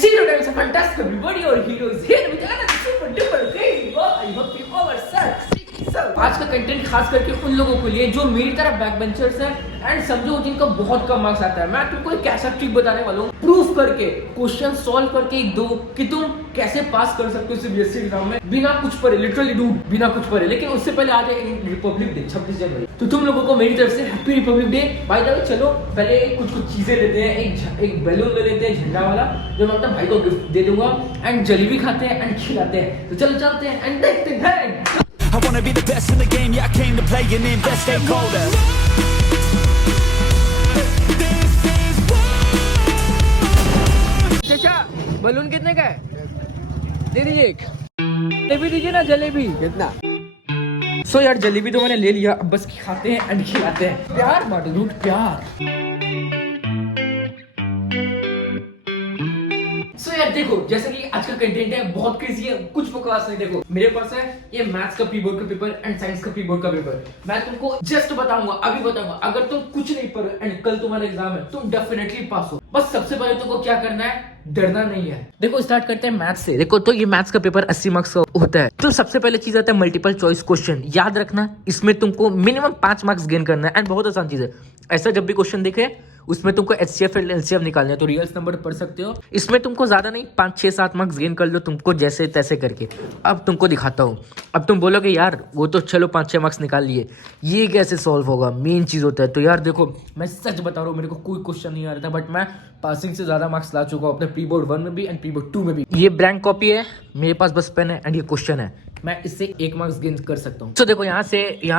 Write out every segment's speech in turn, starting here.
zero times a fantastic everybody or hero is here with another super duper crazy work. I hope you all are set. आज का content खास करके उन लोगों के लिए जो मेरी तरह बैक बेंचर्स हैं एंड समझो जिनका बहुत कम मार्क्स आता है। मैं तुमको एक ऐसा ट्रिक बताने वाला हूँ, प्रूफ करके क्वेश्चन सॉल्व करके दो कि तुम कैसे पास कर सकते हो सीबीएसई एग्जाम में बिना कुछ पढ़े, लिटरली डू बिना कुछ पढ़े। लेकिन उससे पहले आज है रिपब्लिक डे 26 जनवरी, तो तुम लोगों को मेरी तरफ से happy Republic day. By the way चलो पहले कुछ चीजें लेते हैं, एक बैलून ले लेते हैं झंडा वाला जो मैं अपना भाई को गिफ्ट दे दूंगा एंड जलेबी खाते हैं एंड खिलाते हैं। तो चलो चलते हैं एंड देखते हैं। I wanna be the best in the game, yeah I came to play and invest, stakeholder. चाचा बलून कितने का है? दे दीजिए एक। जलेबी दीजिए ना, जलेबी कितना? सो यार जलेबी तो मैंने ले लिया, अब बस खाते हैं एंड खिलाते हैं। प्यार बांटो, रूट प्यार। सो यार देखो जैसे कि आज का कंटेंट है बहुत क्रेजी है, कुछ बकवास नहीं। देखो मेरे पास है ये मैथ्स का प्री बोर्ड का पेपर एंड साइंस का प्री बोर्ड का पेपर। मैं तुमको जस्ट बताऊंगा, अभी बताऊंगा। अगर तुम कुछ नहीं पढ़ो एंड कल तुम्हारा एग्जाम है, तुम डेफिनेटली पास हो। बस सबसे पहले तुमको क्या करना है, डरना नहीं है। देखो स्टार्ट करते हैं मैथ्स से। देखो तो ये मैथ्स का पेपर 80 मार्क्स का होता है। तो सबसे पहले चीज आता है मल्टीपल चॉइस क्वेश्चन। याद रखना इसमें तुमको मिनिमम 5 मार्क्स गेन करना है एंड बहुत आसान चीज है। ऐसा जब भी क्वेश्चन दिखे उसमें तुमको एचसीएफ एंड एलसीएम निकालना है, तो रियल्स नंबर पढ़ सकते हो। इसमें तुमको ज्यादा नहीं 5 6 7 मार्क्स गेन कर लो तुमको जैसे तैसे करके। अब तुमको दिखाता हूँ। अब तुम बोलोगे यार वो तो चलो 5 6 मार्क्स निकाल लिए, ये कैसे सॉल्व होगा, मेन चीज होता है। तो यार देखो मैं सच बता रहा हूँ, मेरे को कोई क्वेश्चन नहीं आ रहा था बट मैं पासिंग से ज्यादा मार्क्स ला चुका हूँ अपने प्री बोर्ड 1 में भी एंड प्री बोर्ड 2 में भी। ये ब्लैंक कॉपी है, मेरे पास बस पेन है एंड ये क्वेश्चन है। मैं इससे 1 मार्क्स गेन कर सकता हूँ। तो देखो यहाँ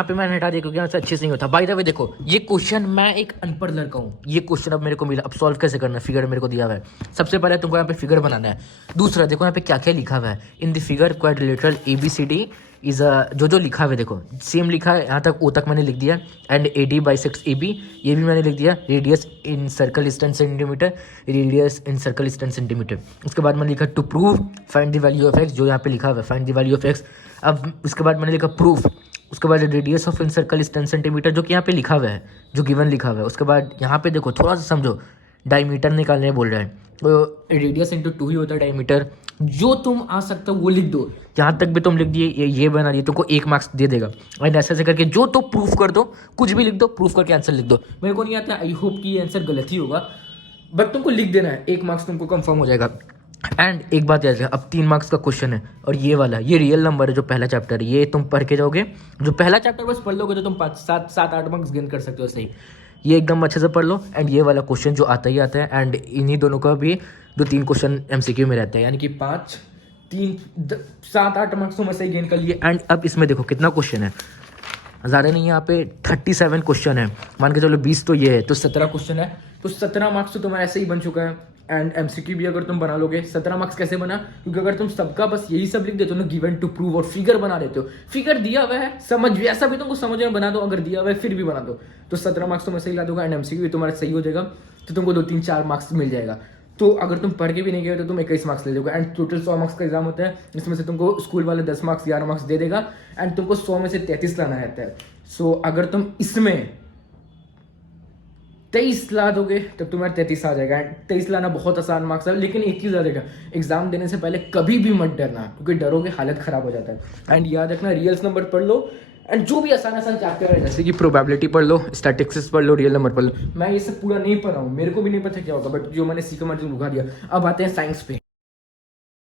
पे मैंने हटा दिया क्योंकि यहाँ से अच्छे से नहीं होता। बाय द वे देखो ये क्वेश्चन, मैं एक अनपढ़ लड़का हूँ, ये क्वेश्चन अब मेरे को मिला। अब सॉल्व कैसे करना है, फिगर मेरे को दिया हुआ है। सबसे पहले तुमको यहाँ पे फिगर बनाना है। दूसरा देखो यहाँ पे क्या क्या लिखा हुआ है। In the figure quadrilateral ABCD is जो लिखा हुआ है देखो सेम लिखा है। यहाँ तक ओ तक मैंने लिख दिया एंड AD बाइसेक्ट्स AB ये भी मैंने लिख दिया। Radius incircle is 10 centimetre, radius incircle is 10 centimetre. उसके बाद मैंने लिखा to prove find the value of x, जो यहाँ पे लिखा हुआ है find the value of x. अब उसके बाद मैंने लिखा प्रूफ। उसके बाद radius of incircle is 10 centimetre जो कि यहाँ पे लिखा हुआ है, जो गिवन लिखा हुआ है। उसके बाद यहाँ पे देखो थोड़ा सा समझो, डायमीटर निकालने बोल रहा है, तो रेडियस इंटू 2 ही होता है डायमीटर। जो तुम आ सकता हो वो लिख दो। यहाँ तक भी तुम लिख दिए, ये बना दिए, तुमको 1 मार्क्स दे देगा। एंड ऐसे करके जो तो प्रूफ कर दो, कुछ भी लिख दो, प्रूफ करके आंसर लिख दो। मेरे को नहीं आता, आई होप कि ये आंसर गलत ही होगा बट तुमको लिख देना है, 1 मार्क्स तुमको कंफर्म हो जाएगा। एंड एक बात याद है, अब 3 मार्क्स का क्वेश्चन है और ये वाला ये रियल नंबर है जो पहला चैप्टर है, ये तुम पढ़ के जाओगे। जो पहला चैप्टर बस पढ़ लोगे तो तुम 5 7 8 मार्क्स गेन कर सकते हो सही। ये एकदम अच्छे से पढ़ लो एंड ये वाला क्वेश्चन जो आता ही आता है। एंड इन्हीं दोनों का भी 2-3 क्वेश्चन MCQ में रहते हैं, यानी कि 5 3 7 8 मार्क्स तुम ऐसे ही गेन कर लिए। एंड अब इसमें देखो कितना क्वेश्चन है, ज़्यादा नहीं, यहाँ पे 37 क्वेश्चन है। मान के चलो 20 तो ये है, तो 17 क्वेश्चन है, तो 17 मार्क्स तो तुम्हारा ऐसे ही बन चुका है। एंड MCQ भी अगर तुम बना लोगे 17 मार्क्स कैसे बना, क्योंकि अगर तुम सबका बस यही सब लिख देते हो ना, गिवन टू प्रूव और फिगर बना देते हो, फिगर दिया हुआ है समझ भी, ऐसा भी तुमको समझ में बना दो, अगर दिया हुआ है फिर भी बना दो, तो 17 मार्क्स तुम ऐसे ही ला दोगे। एंड MCQ भी तुम्हारा सही हो जाएगा, तो तुमको 2 3 4 मार्क्स मिल जाएगा। तो अगर तुम पढ़ के भी नहीं गए तो तुम 21 मार्क्स ले दोगे। एंड टोटल 100 मार्क्स का एग्जाम होता है, इसमें से तुमको स्कूल वाले 10 मार्क्स 11 मार्क्स दे देगा एंड तुमको 100 में से 33 लाना रहता है। सो अगर तुम इसमें 23 ला दोगे तब तुम्हारा 33 आ जाएगा। एंड 23 लाना बहुत आसान मार्क्स है, लेकिन एक चीज़ याद रखना, एग्जाम देने से पहले कभी भी मत डरना, क्योंकि डरोगे हालत खराब हो जाता है। एंड याद रखना रियल्स नंबर पढ़ लो एंड जो भी आसान चैप्टर है जैसे कि प्रोबेबिलिटी पढ़ लो, स्टैटिस्टिक्स पढ़ लो, रियल नंबर पढ़ लो। मैं ये सब पूरा नहीं पढ़ा हूँ, मेरे को भी नहीं पता क्या होगा, बट जो मैंने सीखा मैंने बुझा दिया। अब आते हैं साइंस पे।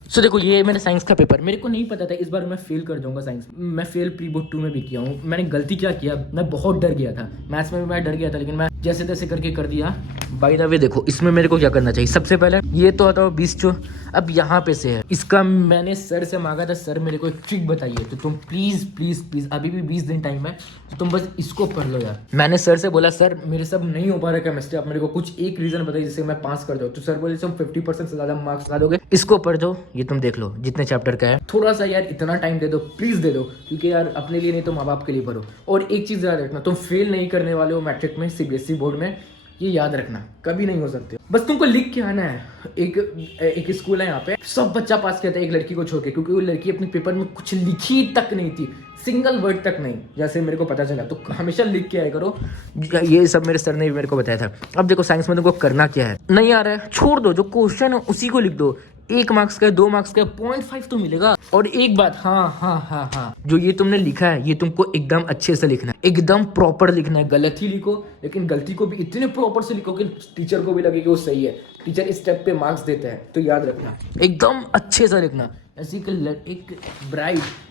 सो देखो ये मैंने साइंस का पेपर, मेरे को नहीं पता था इस बार मैं फेल कर जाऊंगा साइंस। मैं फेल प्री बोर्ड 2 में भी किया हूँ। मैंने गलती क्या किया, मैं बहुत डर गया था, मैथ्स में भी मैं डर गया था, लेकिन मैं जैसे तैसे करके कर दिया। बाय द वे देखो इसमें मेरे को क्या करना चाहिए, सबसे पहले ये तो आता है 20 जो अब यहाँ पे से है, इसका मैंने सर से मांगा था, सर मेरे को एक ट्रिक बताइए, तो तुम प्लीज प्लीज प्लीज अभी भी 20 दिन टाइम है, तो तुम बस इसको पढ़ लो यार। मैंने सर से बोला सर मेरे सब नहीं हो पा रहा केमिस्ट्री, आप मेरे को कुछ एक रीजन बताइए जिससे मैं पास कर जाऊँ। तो सर बोले तुम 50% से ज्यादा मार्क्स ला दोगे, इसको पढ़ दो, ये तुम देख लो जितने चैप्टर का है। थोड़ा सा यार इतना टाइम दे दो, प्लीज दे दो, क्योंकि यार अपने लिए नहीं तो माँ बाप के लिए पढ़ो। और एक चीज याद रखना, तुम फेल नहीं करने वाले हो मैट्रिक में, CBSE बोर्ड में, ये याद रखना, कभी नहीं हो सकते। बस तुमको लिख के आना है। एक स्कूल है यहाँ पे, सब बच्चा पास किया था एक लड़की को छोड़ के, क्योंकि वो लड़की अपने पेपर में कुछ लिखी तक नहीं थी, सिंगल वर्ड तक नहीं, जैसे मेरे को पता चला। तो हमेशा लिख के आया करो, ये सब मेरे सर ने भी मेरे को बताया था। अब देखो साइंस में तुमको करना क्या है, नहीं आ रहा है छोड़ दो, जो क्वेश्चन है उसी को लिख दो। 1 मार्क्स का 2 मार्क्स का 0.5 तो मिलेगा। और एक बात, हाँ, जो ये तुमने लिखा है ये तुमको एकदम अच्छे से लिखना है, एकदम प्रॉपर लिखना है। गलत ही लिखो, लेकिन गलती को भी इतने प्रॉपर से लिखो कि टीचर को भी लगे कि वो सही है। टीचर इस स्टेप पे मार्क्स देते हैं, तो याद रखना एकदम अच्छे से लिखना। ऐसी एक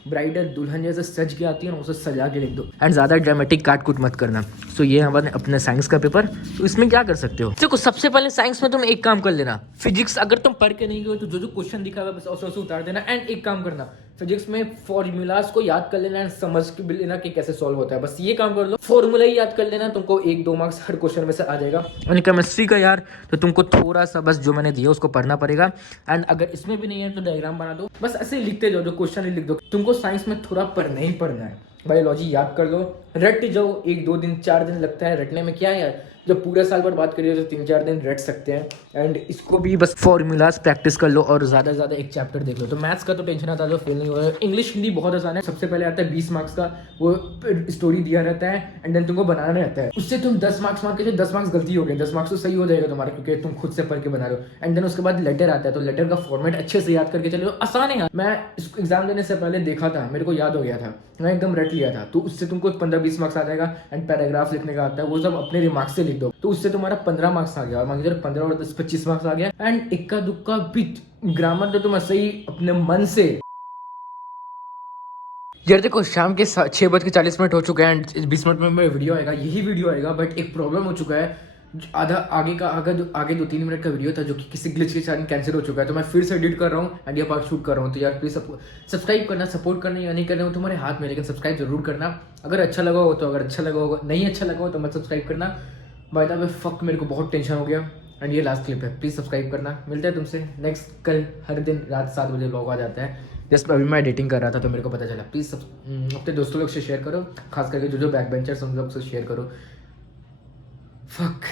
ब्राइडल दुल्हन जैसे सज के आती है ना, उसे सजा के लिख दो। एंड ज्यादा ड्रामेटिक काट कुट मत करना। सो ये हमारे अपने साइंस का पेपर। तो इसमें क्या कर सकते हो, देखो सबसे पहले साइंस में तुम एक काम कर लेना, फिजिक्स अगर तुम पढ़ के नहीं गए तो जो क्वेश्चन दिखा हुआ है बस उसे उतार देना। एंड एक काम करना, फिजिक्स में फॉर्मूलाज को याद कर लेना एंड समझ के भी लेना कि कैसे सॉल्व होता है। बस ये काम कर लो, फॉर्मूला ही याद कर लेना, तुमको 1-2 मार्क्स हर क्वेश्चन में से आ जाएगा। और केमिस्ट्री का यार तो तुमको थोड़ा सा बस जो मैंने दिया उसको पढ़ना पड़ेगा। एंड अगर इसमें भी नहीं है तो डायग्राम बना दो, बस ऐसे लिखते जाओ, जो क्वेश्चन ही लिख दो। तुमको साइंस में थोड़ा पढ़ना ही पढ़ना है। बायोलॉजी याद कर लो, रट जाओ, 1-2 दिन 4 दिन लगता है रटने में, क्या है यार, जब पूरे साल पर बात करिए तो 3-4 दिन रट सकते हैं। एंड इसको भी बस फॉर्मूलाज प्रैक्टिस कर लो और ज़्यादा से ज़्यादा एक चैप्टर देख लो। तो मैथ्स का तो टेंशन आता है, तो फेल नहीं हो रहा है। इंग्लिश हिंदी बहुत आसान है। सबसे पहले आता है 20 मार्क्स का, वो स्टोरी दिया रहता है एंड देन तुमको बनाना रहता है। उससे तुम 10 मार्क्स मार के, जो 10 मार्क्स गलती हो गए, 10 मार्क्स तो सही हो जाएगा तुम्हारा, क्योंकि तुम खुद से पढ़ के बना रहे हो। एंड देन उसके बाद लेटर आता है, तो लेटर का फॉर्मेट अच्छे से याद करके चले, आसान है यार। मैं इस एग्जाम देने से पहले देखा था, मेरे को याद हो गया था, मैं एकदम रट लिया था। तो उससे तुमको 15-20 मार्क्स आ जाएगा। एंड पैराग्राफ लिखने का आता है, वो सब अपने दिमाग से लिख दो, तो उससे तुम्हारा 15 मार्क्स आ गया। और मान लीजिए 15 और 10 25 मार्क्स आ गया। एंड इक्का दुक्का भी ग्रामर तो तुम ऐसे ही अपने मन से। यार देखो शाम के 6:40 हो चुके हैं एंड 20 मिनट में मेरा वीडियो आएगा, यही वीडियो आएगा। बट एक प्रॉब्लम हो चुका है, आधा आगे 2-3 मिनट का वीडियो था जो कि किसी ग्लिच के कारण कैंसिल हो चुका है। तो मैं फिर से एडिट कर रहा हूँ एंड ये पार्ट शूट कर रहा हूँ। तो यार प्लीज सब्सक्राइब करना, सपोर्ट करना या नहीं करना वो तुम्हारे हाथ में, लेकिन सब्सक्राइब जरूर करना। अगर अच्छा लगा हो तो, अगर अच्छा लगा हो, नहीं अच्छा लगा हो तो मत सब्सक्राइब करना। बाय द वे फक, मेरे को बहुत टेंशन हो गया। एंड ये लास्ट क्लिप है, प्लीज़ सब्सक्राइब करना। मिलते हैं तुमसे नेक्स्ट, कल हर दिन रात 7 बजे व्लॉग आ जाता है। जस्ट अभी मैं एडिटिंग कर रहा था तो मेरे को पता चला। प्लीज़ अपने दोस्तों लोग से शेयर करो, खास करके जो बैक बेंचर्स उन लोग से शेयर करो। फक।